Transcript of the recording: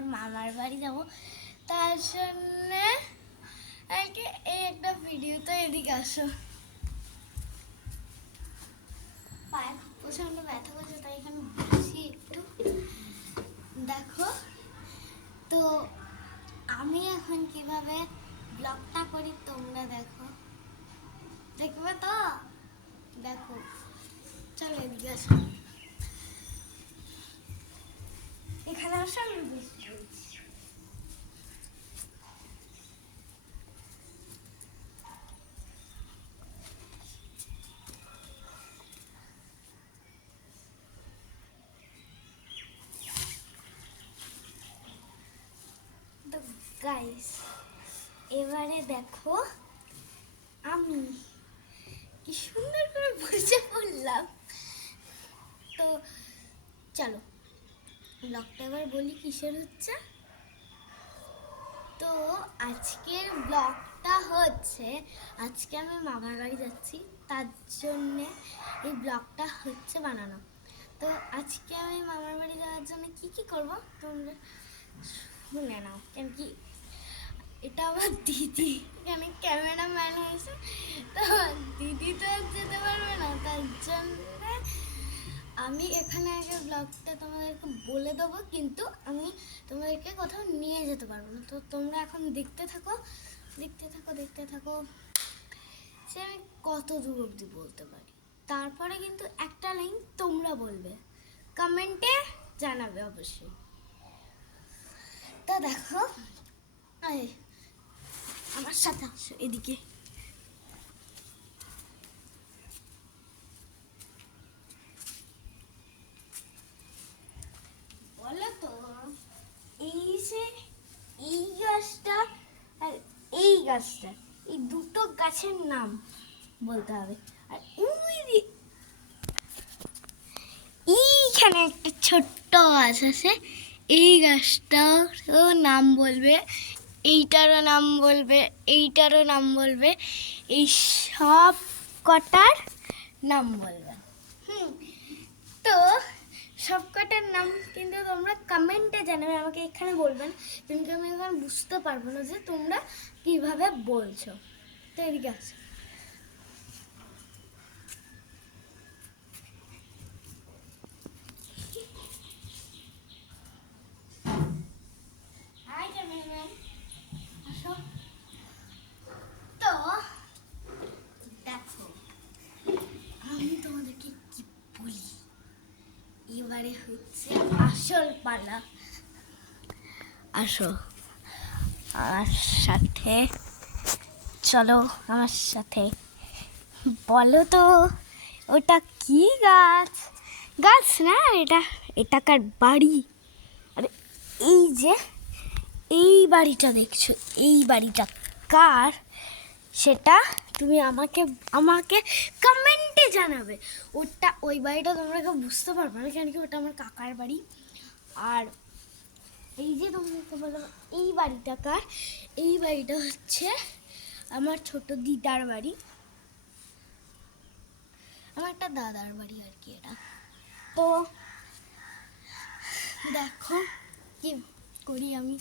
আমার মামার বাড়ি যাব, তার জন্যে আর কি এই একটা ভিডিও। তো এদিকে আসো, পায়ে প্রচন্ড ব্যথা করছে, তাই এখানে বসি একটু। দেখো তো আমি এখন কিভাবে ব্লগটা করি তোমরা দেখো, দেখবে তো? দেখো, চলো এদিকে আসো, এখানে আসো, আমি বসে রয়েছি। তো গাইস, এবারে দেখো আমি কি সুন্দর করে বসে পড়লাম। তো চলো ব্লগটা এবার বলি কিসের হচ্ছে। তো আজকের ব্লগটা হচ্ছে, আজকে আমি মামার বাড়ি যাচ্ছি, তার জন্যে এই ব্লগটা হচ্ছে বানানো। তো আজকে আমি মামার বাড়ি যাওয়ার জন্য কি কি করব তোমরা শুনে নাও। কেন কি এটা আমার দিদি এখানে ক্যামেরাম্যান হয়েছে, তো দিদি তো আর যেতে পারবে না, তার জন্য আমি এখানে আগে ব্লগটা তোমাদেরকে বলে দেবো, কিন্তু আমি তোমাদেরকে কোথাও নিয়ে যেতে পারবো না। তো তোমরা এখন দেখতে থাকো, দেখতে থাকো, দেখতে থাকো, সে আমি কত দূর অবধি বলতে পারি। তারপরে কিন্তু একটা লাইন তোমরা বলবে, কমেন্টে জানাবে অবশ্যই। তো দেখো, আমার সাথে আসো এদিকে। বলো তো, এই যে এই গাছটা আর এই গাছটা, এই দুটো গাছের নাম বলতে হবে। আর এইখানে একটা ছোট্ট গাছ আছে, এই গাছটারও নাম বলবে, এইটারও নাম বলবে, এইটারও নাম বলবে, এই সব কটার নাম বলবে। তো সব কটার নাম কিন্তু তোমরা কমেন্টে জানাবে, আমাকে এখানে বলবেন, কিন্তু আমি এখন বুঝতে পারবো না যে তোমরা কিভাবে বলছো। তো এদিকে আসো, আসো। তো দেখো আমি তোমাদেরকে কি বলি, এবারে হচ্ছে আসল পালা। আসো আমার সাথে, চলো আমার সাথে, বলো তো ওটা কি গাছ? গাছ না এটা, এটাকার বাড়ি। আরে এই যে এই বাড়িটা দেখছো, এই বাড়িটা কার সেটা তুমি আমাকে আমাকে কমেন্টে জানাবে। ওটা ওই বাড়িটা তোমরা কেউ বুঝতে পারবে না, কেন কি ওটা আমার কাকার বাড়ি। আর এই যে তোমাদেরকে বললাম এই বাড়িটা কার, এই বাড়িটা হচ্ছে আমার ছোট দিদার বাড়ি, আমার একটা দাদার বাড়ি আর কি এটা। তো দেখো কি করি আমি।